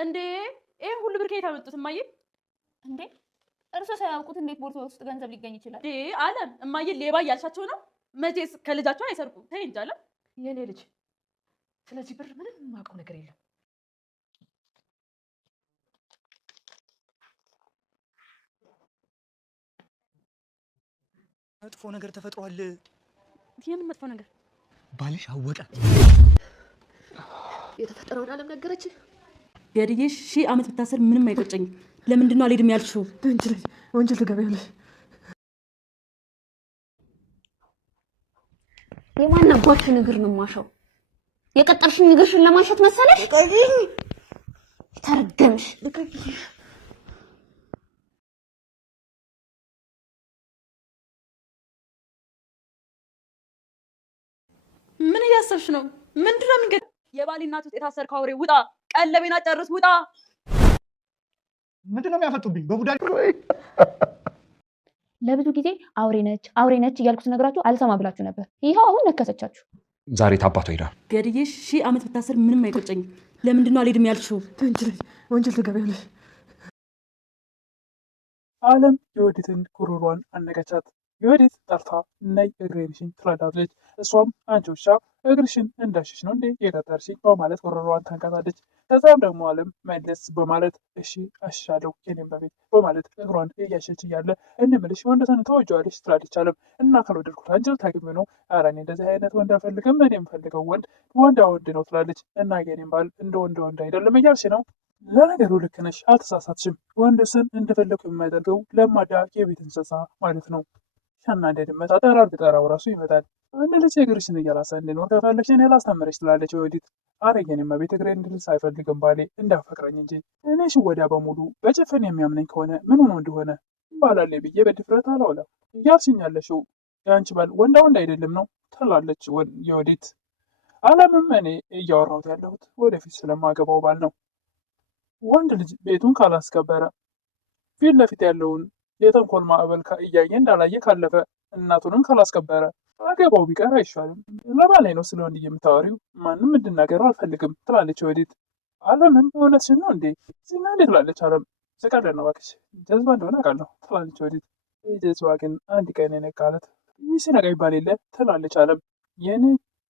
እንዴ ይሄ ሁሉ ብር ከየት አመጡት እማዬ? እንዴ እርሶ ሳያውቁት እንዴት ቦርሳ ውስጥ ገንዘብ ሊገኝ ይችላል? አለም እማዬ ሌባ እያልሻቸው ነው? መቼስ ከልጃቸው አይሰርቁም። ተይ እንጂ አለም። የኔ ልጅ ስለዚህ ብር ምንም የማውቀው ነገር የለም። መጥፎ ነገር ተፈጥሯል። የምን መጥፎ ነገር? ባልሽ አወቀ። የተፈጠረውን አለም ነገረች። ገድዬሽ 1000 ዓመት ብታሰር ምንም አይቆጨኝም። ለምንድን ነው አልሄድም ያልሽው? ወንጀል ትገቢያለሽ። የማነባሽን እግር ነው ማሻው። የቀጠልሽኝ እግርሽን ለማሸት መሰለሽ? ተረገምሽ። ምን እያሰብሽ ነው? ምንድነው የሚገድ የባሊ እናት ውስጥ የታሰርከው አውሬ ውጣ! ቀለቤና ጨርስ ውጣ! ምንድነው የሚያፈጡብኝ? በቡዳ ለብዙ ጊዜ አውሬ ነች እያልኩ ስነግራችሁ አልሰማ ብላችሁ ነበር። ይኸው አሁን ነከሰቻችሁ። ዛሬ ታባቷ ሄዳ ገድዬሽ 1000 ዓመት ብታሰር ምንም አይቆጨኝም። ለምንድን ነው አልሄድም ያልሽው? ወንጀል ትገቢያለሽ። አለም የወዲትን ጉሮሯን አነቀቻት። የወዲት ጠርታ ነይ እግሬንሽን ትላታለች። እሷም አንቺ ውሻ እግርሽን እንዳሽሽ ነው እንዴ የቀጠርሽኝ በማለት ጉሮሯን ታንቀታለች። ከዛም ደግሞ አለም መለስ በማለት እሺ አሽሻለሁ የኔም በቤት በማለት እግሯን እያሸች እያለ እንምልሽ ወንደሰን ተወጀዋለች ትላለች አለም። እና ካልወደድኩት አንጀል ታግሚ ነው። ኧረ እኔ እንደዚህ አይነት ወንድ አልፈልግም፣ እኔ የምፈልገው ወንዳ ወንድ ነው ትላለች። እና የኔም ባል እንደ ወንድ አይደለም እያልሽ ነው? ለነገሩ ልክ ነሽ፣ አልተሳሳትሽም። ወንደሰን እንደፈለጉ የማያደርገው ለማዳ የቤት እንስሳ ማለት ነው። ሻና እንደ ድመት አጠራር ብጠራው ራሱ ይመጣል። አንድ ልጅ እግርሽን እያላሰ እንዲኖር ከፈለግሽ እኔ ላስተምርሽ ትላለች ወዲት። አረ የኔማ ቤት እግሬ እንድልስ አይፈልግም ባሌ እንዳፈቅረኝ እንጂ እኔ ሽወዳ በሙሉ በጭፍን የሚያምነኝ ከሆነ ምን ሆኖ እንደሆነ ባላሌ ብዬ በድፍረት አላውላ እያልሽኝ ያለሽው የአንቺ ባል ወንድ አይደለም ነው ትላለች የወዲት። አለምም እኔ እያወራሁት ያለሁት ወደፊት ስለማገባው ባል ነው። ወንድ ልጅ ቤቱን ካላስከበረ ፊት ለፊት ያለውን የተንኮል ማዕበል እያየ እንዳላየ ካለፈ እናቱንም ካላስከበረ አገባው ቢቀር አይሻልም? ለባላይ ነው ስለ ወንድ የምታወሪው? ማንም እንድናገረው አልፈልግም ትላለች ወዲት። አለምም እውነትሽን ነው እንዴ ሲና እንዴ ትላለች አለም። ስቀልድ ነው እባክሽ ጀዝባ እንደሆነ አውቃለሁ ትላለች ወዲት። ጀዝባ ግን አንድ ቀን የነቃለት ይህ ሲነቃ ይባል የለ ትላለች አለም። የኔ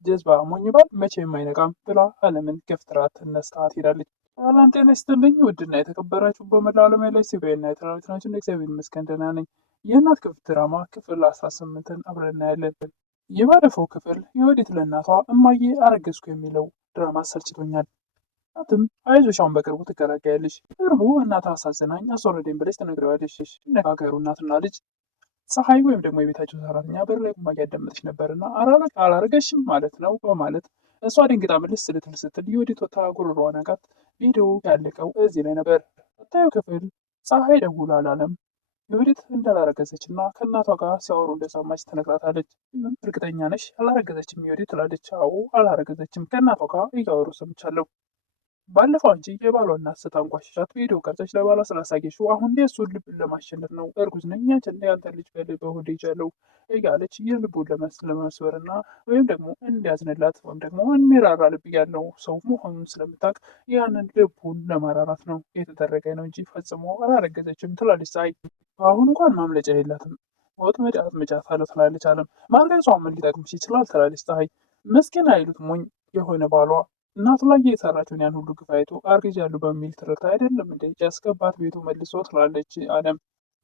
ጀዝባ ሞኝ ባል መቼም አይነቃም ብላ አለምን ገፍትራት ተነስታ ትሄዳለች። ሰላም ጤና ይስጥልኝ ውድና የተከበራችሁ በመላው ዓለም ያላችሁ ሲቢኤና የተራዊት ናችሁ። እግዚአብሔር ይመስገን ደህና ነኝ። የእናት ክፍል ድራማ ክፍል 18ን አብረን እናያለን። የባለፈው ክፍል የወዲት ለእናቷ እማዬ አረገዝኩ የሚለው ድራማ አሰልችቶኛል። እናትም አይዞሽ አሁን በቅርቡ ትገላገያለሽ፣ ቅርቡ እናት አሳዝናኝ አስወረደኝ ብለሽ ትነግረዋለሽ። ሲነጋገሩ እናትና ልጅ ፀሐይ ወይም ደግሞ የቤታቸው ሰራተኛ በር ላይ ቁማ እያዳመጠች ነበርና አላረገሽም ማለት ነው በማለት እሷ ድንግጣ ምልስ ስትል የወዲት ወታ ጉሮሯን አጋት። ቪዲዮ ያለቀው እዚህ ላይ ነበር። ቀጣዩ ክፍል ፀሐይ ደውላ አላለም የወዲት እንዳላረገዘች እና ከእናቷ ጋር ሲያወሩ እንደሰማች ትነግራታለች። እርግጠኛ ነሽ አላረገዘችም የወዲት ትላለች። አዎ አላረገዘችም፣ ከእናቷ ጋር እያወሩ ሰምቻለሁ። ባለፈው አንቺ የባሏ እናት ስታንቋሽሻት ቪዲዮ ቀርጸሽ ለባሏ ስላሳየሽው አሁን የእሱን ልብ ለማሸነፍ ነው እርጉዝ ነኝ ያንተ ልጅ በሆዴ ይዣለሁ እያለች የልቡን ለመስበር እና ወይም ደግሞ እንዲያዝንላት ወይም ደግሞ የሚራራ ልብ ያለው ሰው መሆኑን ስለምታውቅ ያንን ልቡን ለማራራት ነው የተደረገ ነው እንጂ ፈጽሞ አላረገዘችም ትላለች ፀሐይ። አሁን እንኳን ማምለጫ የላትም ወጥመድ አጥምጃታለሁ ትላለች አለም። ማርገዟ ምን ሊጠቅምሽ ይችላል ትላለች ፀሐይ። መስኪን አይሉት ሞኝ የሆነ ባሏ እናቱ ላይ የሰራችውን ያን ሁሉ ግፍ አይቶ አርግዣለሁ በሚል ትርክት አይደለም እንደ ያስገባት ቤቱ መልሶ ትላለች አለም።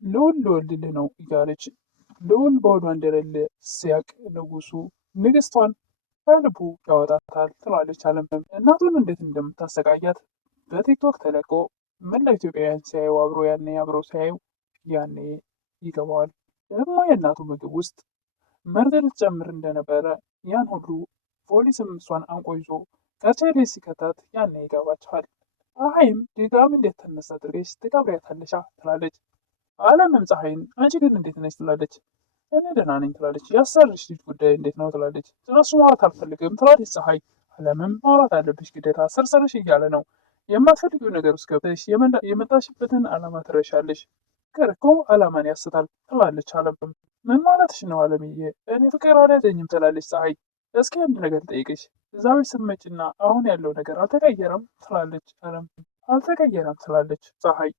ልዑል ልወልድልህ ነው እያለች ልዑል በሆዷ እንደሌለ ሲያቅ ንጉሱ ንግስቷን ከልቡ ያወጣታል ትላለች አለም። እናቱን እንዴት እንደምታሰቃያት በቲክቶክ ተለቆ መላ ኢትዮጵያውያን ሲያዩ አብሮ ሲያዩ ያኔ ይገባዋል። ደግሞ የእናቱ ምግብ ውስጥ መርዝ ልትጨምር እንደነበረ ያን ሁሉ ፖሊስም እሷን አንቆ ይዞ ከርቸሌ ሲከታት ያኔ ይገባችኋል። ፀሐይም ድጋሚ እንዴት ተነሳ አድርገሽ ትቀብሪያታለሽ ትላለች። አለምም ፀሐይን አንቺ ግን እንዴት ነች ትላለች። እኔ ደህና ነኝ ትላለች። ያሰርሽ ልጅ ጉዳይ እንዴት ነው ትላለች። ስለሱ ማውራት አልፈልግም ትላለች ፀሐይ። አለምም ማውራት አለብሽ ግዴታ ሰርሰርሽ እያለ ነው። የማትፈልጊው ነገር ውስጥ ገብተሽ የመጣሽበትን ዓላማ ትረሻለሽ። ፍቅር እኮ ዓላማን ያስታል ትላለች አለምም። ምን ማለትሽ ነው አለምዬ? እኔ ፍቅር አልያዘኝም ትላለች ፀሐይ። እስኪ አንድ ነገር ጠይቅሽ፣ እዛ ቤት ስትመጪና አሁን ያለው ነገር አልተቀየረም ትላለች አለም። አልተቀየረም ትላለች ፀሐይ።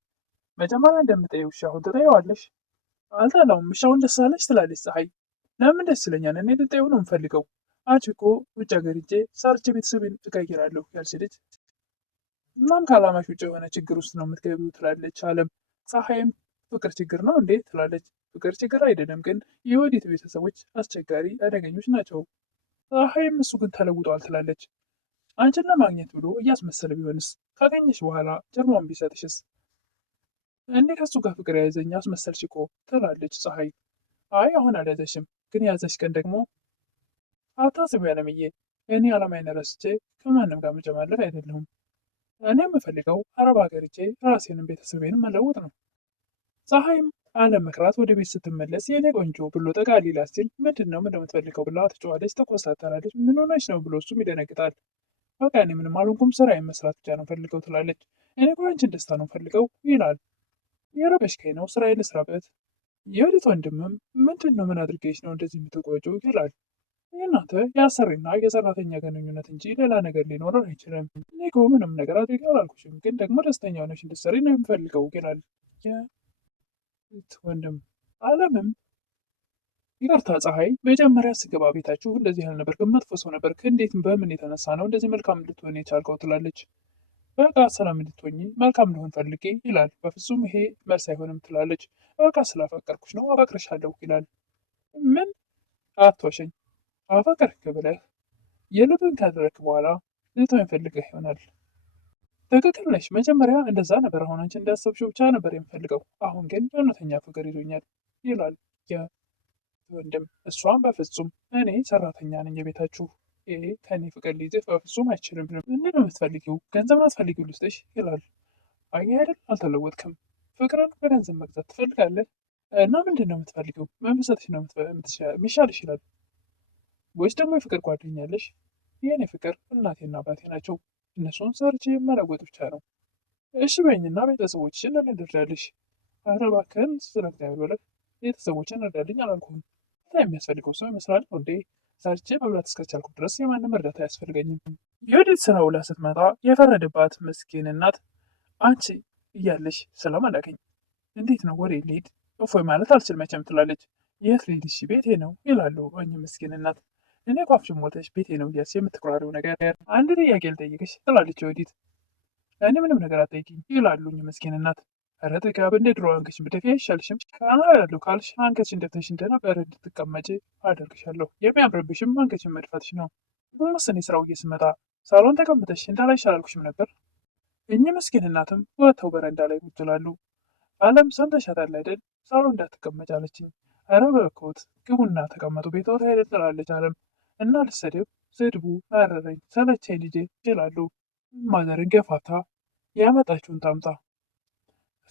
መጀመሪያ እንደምጠይው ውሻ አሁን ትጠይዋለሽ? አልጠላውም። ውሻውን ደስ አለሽ ትላለች ፀሐይ። ለምን ደስ ይለኛል? እኔ ልጠይው ነው የምፈልገው። አንቺ እኮ ውጭ ሀገር ሄጄ ሰርቼ ቤተሰቤን እቀይራለሁ ያልሽ ልጅ፣ እናም ከዓላማሽ ውጭ የሆነ ችግር ውስጥ ነው የምትገቢው ትላለች አለም። ፀሐይም ፍቅር ችግር ነው እንዴ ትላለች። ፍቅር ችግር አይደለም፣ ግን የወዲት ቤተሰቦች አስቸጋሪ አደገኞች ናቸው። ፀሐይም እሱ ግን ተለውጠዋል ትላለች። አንቺን ለማግኘት ብሎ እያስመሰለ ቢሆንስ? ካገኘሽ በኋላ ጀርባውን ቢሰጥሽስ? እንዴ ከሱ ጋር ፍቅር የያዘኝ አስመሰልሽ እኮ ትላለች ፀሐይ። አይ አሁን አልያዘሽም፣ ግን የያዘሽ ቀን ደግሞ አታስቢ አለምዬ። እኔ ዓላማዬን ረስቼ ከማንም ጋር መጨማለቅ አይደለሁም። እኔ የምፈልገው አረብ ሀገር ሄጄ ራሴንም ቤተሰቤንም መለወጥ ነው። ፀሐይም አለም መክራት ወደ ቤት ስትመለስ የኔ ቆንጆ ብሎ ጠጋ ሊላት ሲል ምንድን ነው የምትፈልገው ብላ ትጮኻለች፣ ትኮሳተራለች። ምን ሆነች ነው ብሎ እሱም ይደነግጣል። በቃ እኔ ምንም አልሆንኩም፣ ስራዬን መስራት ብቻ ነው ፈልገው ትላለች። እኔ እኮ አንቺን ደስታ ነው ፈልገው ይላል። የረበሽከኝ ነው፣ ስራዬን ልስራበት። የወዲት ወንድምም ምንድን ነው ምን አድርገሽ ነው እንደዚህ የምትቆጪው ይላል። እናንተ የአሰሪና የሰራተኛ ግንኙነት እንጂ ሌላ ነገር ሊኖረን አይችልም። እኔ እኮ ምንም ነገር አድርጌ አላልኩሽም፣ ግን ደግሞ ደስተኛ ሆነሽ እንድትሰሪ ነው የምፈልገው ይላል የወዲት ወንድም። አለምም ይቅርታ ፀሐይ፣ መጀመሪያ ስገባ ቤታችሁ እንደዚህ አልነበርክም፣ መጥፎ ሰው ነበርክ። እንዴት በምን የተነሳ ነው እንደዚህ መልካም እንድትሆን የቻልከው ትላለች። በቃ ሰላም እንድትሆኝ መልካም ልሆን ፈልጌ ይላል። በፍጹም ይሄ መልስ አይሆንም ትላለች። በቃ ስላፈቀርኩሽ ነው፣ አፈቅርሻለሁ ይላል። ምን አትዋሸኝ፣ አፈቀርክ ብለህ የልብን ካደረግክ በኋላ ልትወኝ ፈልገህ ይሆናል። ትክክል ነሽ፣ መጀመሪያ እንደዛ ነበር። አሁን አንቺ እንዳሰብሽው ብቻ ነበር የምፈልገው። አሁን ግን እውነተኛ ፍቅር ይዞኛል ይላል ወንድም። እሷም በፍጹም እኔ ሰራተኛ ነኝ የቤታችሁ፣ ይሄ ከኔ ፍቅር ሊይዝህ በፍጹም አይችልም። ምንድን ነው የምትፈልጊው? ገንዘብ አትፈልጊው ልስጥሽ ይላል። አየህ አይደል አልተለወጥክም። ፍቅርን በገንዘብ መግዛት ትፈልጋለህ እና ምንድን ነው የምትፈልጊው? መመሰጥሽ ነው የሚሻልሽ ይላል። ወይስ ደግሞ የፍቅር ጓደኛለሽ? የኔ ፍቅር እናቴና አባቴ ናቸው። እነሱን ሰርቼ መለወጥ ብቻ ነው። እሺ በይኝና ቤተሰቦችሽን እንርዳልሽ። ኧረ እባክህን ስለ እግዚአብሔር ብለህ ቤተሰቦችን እርዳልኝ አላልኩህም? የሚያስፈልገው ሰው ይመስላል እንዴ? ሰርቼ መብላት እስከቻልኩ ድረስ የማንም እርዳታ አያስፈልገኝም። የወዲት ስራ ውላ ስትመጣ የፈረደባት ምስኪን እናት አንቺ እያለሽ ሰላም አላገኝ፣ እንዴት ነው ወሬ ልሄድ? እፎይ ማለት አልችል መቼም ትላለች። የት ልሂድ? እሺ ቤቴ ነው ይላሉ እኚህ ምስኪን እናት። እኔ ቋፍሽን ሞልተሽ ቤቴ ነው እያልሽ የምትቆራሪው ነገር አንድ ጥያቄ ልጠይቅሽ ትላለች የወዲት። እኔ ምንም ነገር አትጠይቂኝ ይላሉ እኚህ ምስኪን እናት። ኧረ ጥጋብ፣ እንደ ድሮ አንገትሽን ብትደፊ አይሻልሽም? ቀና ያለው ካልሽ አንገትሽን ደፍተሽ እንደነበረ እንድትቀመጪ አደርግሻለሁ። የሚያምርብሽም አንገትሽን መድፋትሽ ነው። በመሰኔ ስራው እየስመጣ ሳሎን ተቀምጠሽ እንዳላይሽ አላልኩሽም ነበር? እኚህ ምስኪን እናትም ወጥተው በረንዳ ላይ ቁጭ ይላሉ። አለም ሰምተሻታል አይደል? ሳሎን እንዳትቀመጭ አለችኝ። ኧረ በእኮት ግቡና ተቀመጡ ቤትዎት አይደል ትላለች አለም። እና ልሰድብ፣ ስድቡ አረረኝ፣ ሰለቸኝ ልጄ ይላሉ። ማዘርን ገፋታ ያመጣችውን ታምጣ።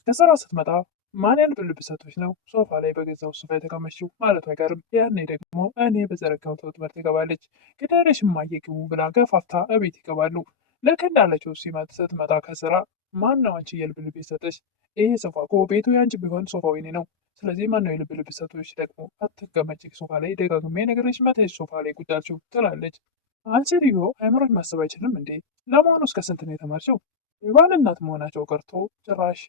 ከስራ ስትመጣ ማን ያልብ ልብ ሰቶች ነው ሶፋ ላይ በገዛው ሶፋ የተቀመችው ማለቱ አይቀርም። ያኔ ደግሞ እኔ በዘረጋው ወጥመድ ትገባለች። ግዳሬሽ እማዬ ግቡ ብላ ገፋፍታ እቤት ይገባሉ። ልክ እንዳለችው ስትመጣ ከስራ ማን ነው አንቺ የልብ ልብ የሰጠች? ይሄ ሶፋ እኮ ቤቱ ያንቺ ቢሆን ሶፋው የኔ ነው። ስለዚህ ማን ነው የልብ ልብ ሰቶች? ደግሞ አትቀመጭ ሶፋ ላይ ደጋግሜ ነገርሽ መተሽ ሶፋ ላይ ቁጭ አልሽው ትላለች። አንቺ ልዮ አይምሮሽ ማሰብ አይችልም እንዴ? ለመሆኑ እስከ ስንት ነው የተማርሽው? የባል እናት መሆናቸው ቀርቶ ጭራሽ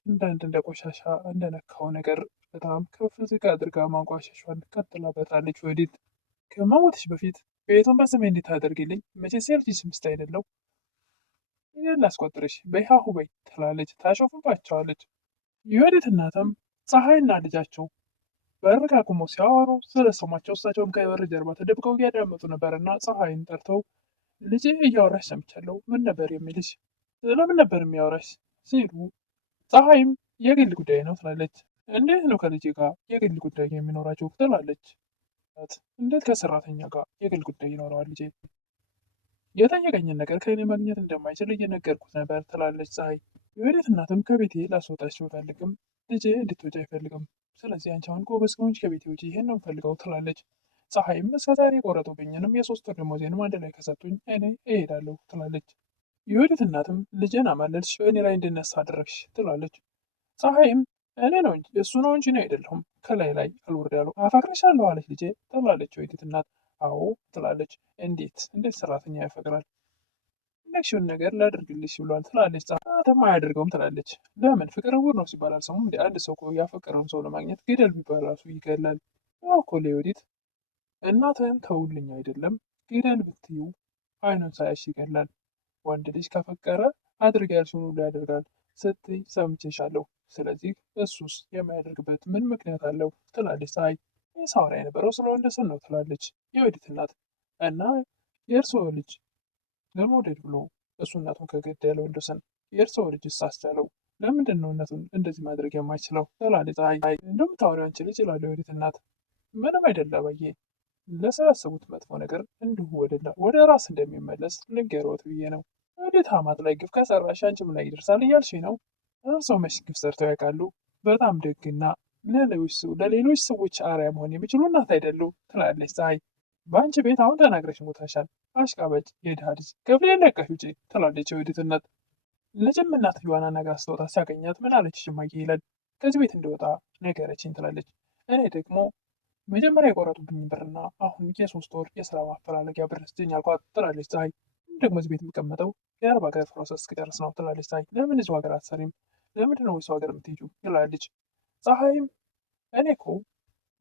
እንደ ቆሻሻ እንደነካው ነገር በጣም ከፍ ዝቅ አድርጋ ማንቋሸሿን ቀጥላበታለች። ወዲት ከመሞትሽ በፊት ቤቱን በስሜ እንድታደርግልኝ መቼስ የልጅሽ ሚስት አይደለው ይህን ላስቆጥርሽ በይሃሁ በይ ትላለች። ታሾፍባቸዋለች። የወዲት እናትም ፀሐይና ልጃቸው በር ጋ ቆመው ሲያወሩ ስለሰማቸው እሳቸውም ከበር ጀርባ ተደብቀው እያዳመጡ ነበርና ፀሐይን ጠርተው ልጄ እያወራሽ ሰምቻለሁ፣ ምን ነበር የሚልሽ? ስለምን ነበር የሚያወራሽ ሲሉ ፀሐይም የግል ጉዳይ ነው ትላለች። እንዴት ነው ከልጄ ጋር የግል ጉዳይ የሚኖራቸው ትላለች። እንዴት ከሰራተኛ ጋር የግል ጉዳይ ይኖረዋል ልጄ? የጠየቀኝን ነገር ከእኔ ማግኘት እንደማይችል እየነገርኩት ነበር ትላለች ፀሐይ። የወዲት እናትም ከቤቴ ላስወጣሽ ብፈልግም ልጄ እንድትወጪ አይፈልግም። ስለዚህ አንቺ አሁን ጎበዝ ከሆንሽ ከቤቴ ውጪ ይሄን ነው የምፈልገው ትላለች። ፀሐይም እስከዛሬ የቆረጡብኝንም የ3 ወር ደመወዜንም አንድ ላይ ከሰጡኝ እኔ እሄዳለሁ ትላለች። የወዲት እናትም ልጄን አማለልሽ፣ በእኔ ላይ እንድነሳ አደረግሽ ትላለች። ፀሐይም እኔ ነው እንጂ እሱ ነው እንጂ ነው አይደለሁም፣ ከላይ ላይ አልወርድ ያለው አፈቅርሻለሁ አለች ልጄ ትላለች የወዲት እናት። አዎ ትላለች። እንዴት ሰራተኛ ያፈቅራል? ፈለግሽውን ነገር ላደርግልሽ ብሏል ትላለች። አንተም አያደርገውም ትላለች። ለምን ፍቅር ዕውር ነው ሲባል አልሰሙም እንዴ? አንድ ሰው እኮ ያፈቀረውን ሰው ለማግኘት ግደል ቢባል ራሱ ይገላል። ያው እኮ ለዮዲት እናትህን ተውልኝ አይደለም ግደል ብትዩ አይኑን ሳያሽ ይገላል። ወንድ ልጅ ከፈቀረ አድርግ ያልሽውን ሁሉ ያደርጋል ስትይ ሰምቼሻለሁ። ስለዚህ እሱስ የማያደርግበት ምን ምክንያት አለው ትላለች ፀሐይ። ይህ ሳወራ የነበረው ስለ ወንደሰን ነው ትላለች የዮዲት እናት። እና የእርስዎ ልጅ ለመውደድ ብሎ እሱ እናቱን ከገደለ ወንደሰን የእርስዎ ልጅ አስቻለው? ለምንድን ነው እናቱን እንደዚህ ማድረግ የማይችለው ትላለች ፀሐይ። እንደምታወሪው አንቺ ልጅ ይላል የዮዲት እናት። ምንም አይደለ አባዬ፣ ለሰው ያሰቡት መጥፎ ነገር እንዲሁ ወደ ራስ እንደሚመለስ ልንገሮት ብዬ ነው። ዮዲት ሐማት ላይ ግፍ ከሰራሽ አንቺም ላይ ይደርሳል እያልሽ ነው? እርስዎ መች ግፍ ሰርተው ያውቃሉ? በጣም ደግና ለሌሎች ሰዎች አርአያ መሆን የሚችሉ እናት አይደሉ ትላለች ፀሐይ። በአንቺ ቤት አሁን ተናግረሽ ሞታሻል። አሽቃበጭ የድሃ ልጅ ክፍሌን ለቀሽ ውጪ ትላለች የዮዲት እናት። ልጅም እናትየዋን አናግራ ስትወጣ ሲያገኛት ምን አለች እማዬ ይላል። ከዚህ ቤት እንደወጣ ነገረችኝ ትላለች። እኔ ደግሞ መጀመሪያ የቆረጡብኝ ብርና አሁን የ3 ወር የስራ ማፈላለጊያ ብር ስጭኝ አልኳት ትላለች ፀሐይ። ደግሞ እዚህ ቤት የምቀመጠው የ40 ሀገር ፕሮሰስ እስክጨርስ ነው ትላለች ፀሐይ። ለምን እዚሁ ሀገር አትሰሪም? ለምንድን ነው ሰው ሀገር የምትሄጂው? ይላለች። ፀሐይም እኔ እኮ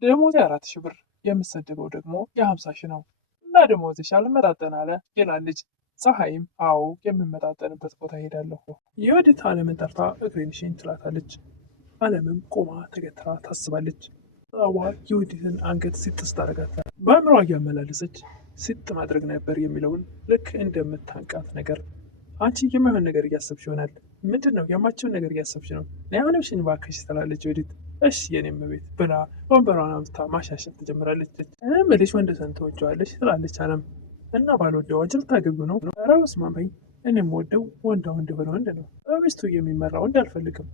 ደሞዜ 4000 ብር የምሰድበው ደግሞ የ50 ሺህ ነው እና ደሞዝሽ አልመጣጠን አለ ይላለች። ፀሐይም አዎ የምመጣጠንበት ቦታ ሄዳለሁ። የዮዲት አለምን ጠርታ እግሬን ሽኝ ትላታለች። አለምም ቆማ ተገትራ ታስባለች። ጸዋ የዮዲትን አንገት ሲጥስ ታደርጋታለች። በአእምሯ እያመላለሰች ሲጥ ማድረግ ነበር የሚለውን ልክ እንደምታንቃት ነገር አንቺ የማይሆን ነገር እያሰብሽ ይሆናል። ምንድን ነው የማችውን ነገር እያሰብሽ ነው? አሁንም ሽኝ እባክሽ ትላለች ዮዲት። እሺ የኔም ቤት ብላ ወንበሯን አምጥታ ማሻሸት ትጀምራለች። እምልሽ ወንደሰን ትወጂዋለሽ ትላለች አለም። እና ባልወደው አንቺ ልታገቢው ነው? ኧረ በስመ አብ በይ። እኔ የምወደው ወንዳ ወንድ የሆነ ወንድ ነው። በሚስቱ የሚመራ ወንድ አልፈልግም።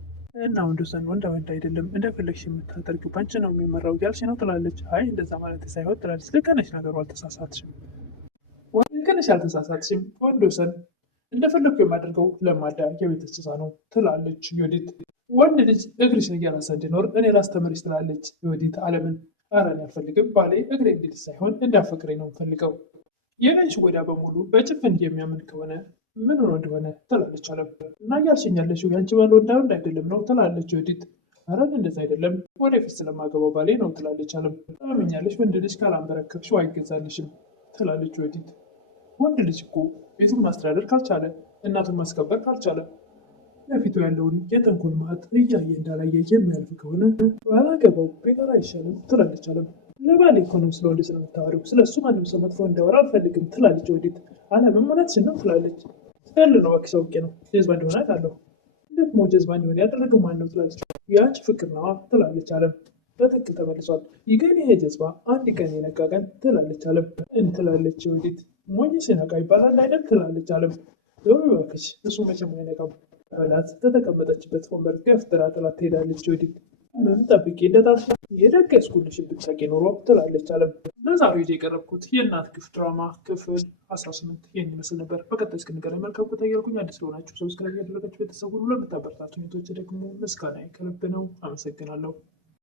እና ወንደሰን ወንዳ ወንድ አይደለም እንደፈለግሽ የምታደርጊው ባንቺ ነው የሚመራው እያልሽ ነው ትላለች። አይ እንደዛ ማለት ሳይሆን ትላለች። ልክ ነሽ፣ ነገሩ አልተሳሳትሽም። ልክ ነሽ፣ አልተሳሳትሽም። ወንደሰን እንደፈለግኩ የማደርገው ለማዳ የቤት እንስሳ ነው ትላለች ዮዲት። ወንድ ልጅ እግርሽን እያላሰ እንዲኖር እኔ ላስተምርሽ ትላለች ዮዲት አለምን። ኧረ እኔ አልፈልግም፣ ባሌ እግሬ እንዲልስ ሳይሆን እንዳፈቅረኝ ነው የምፈልገው። የላይሽ ወዳ በሙሉ በጭፍን የሚያምን ከሆነ ምን ሆኖ እንደሆነ ትላለች አለም። እና እያልሽኝ ያለሽው ያንቺ ባል ወንዳ ወንድ አይደለም ነው ትላለች ዮዲት። ኧረ እንደዛ አይደለም፣ ወደፊት ስለማገባው ባሌ ነው ትላለች አለም። ታመኛለሽ፣ ወንድ ልጅ ካላንበረከብሽው አይገዛልሽም ትላለች ዮዲት። ወንድ ልጅ እኮ ቤቱን ማስተዳደር ካልቻለ፣ እናቱን ማስከበር ካልቻለ፣ ለፊቱ ያለውን የተንኮል ማዕት እያየ እንዳላየ የሚያልፍ ከሆነ ባላገባው ቢቀር አይሻልም ትላለች አለም። ለባሌ እኮ ነው ስለ ወንድ ስለምታወሪው፣ ስለ እሱ ማንም ሰው መጥፎ እንዲያወራ አልፈልግም ትላለች ዮዲት። አለምም እውነትሽን ነው ትላለች። ያለ ነው እባክሽ አውቄ ነው ጀዝባ እንደሆነ አውቃለሁ። ደግሞ ጀዝባ እንዲሆን ያደረገው ማን ነው ትላለች። የአንቺ ፍቅር ነዋ ትላለች አለም። በትክክል ተመልሷል። ይገን ይሄ ጀዝባ አንድ ቀን የነቃ ቀን ትላለች አለም። እንትላለች ዮዲት። ሞኝ ሲነቃ ይባላል አይደል ትላለች አለም። ዞር እባክሽ እሱ መቼም አይነቃም በላት ከተቀመጠችበት ወንበር ገፍትራ ጥላት ትሄዳለች ዮዲት። ምን ጠብቄ እንደታልሽ የደገስኩልሽን ብታውቂ ኖሮ ትላለች አለም። ለዛሬው ይዤ የቀረብኩት የእናት ግፍ ድራማ ክፍል 18 ይህን ይመስል ነበር። በቀጣይ እስክንገናኝ መልካም ቆይታ እያልኩኝ አዲስ ለሆናችሁ ሰብስክራይብ ያደረጋችሁ ቤተሰብ ሁሉ ለምታበረታቱኝ እህቶቼ ደግሞ ምስጋናዬ ከልብ ነው። አመሰግናለሁ።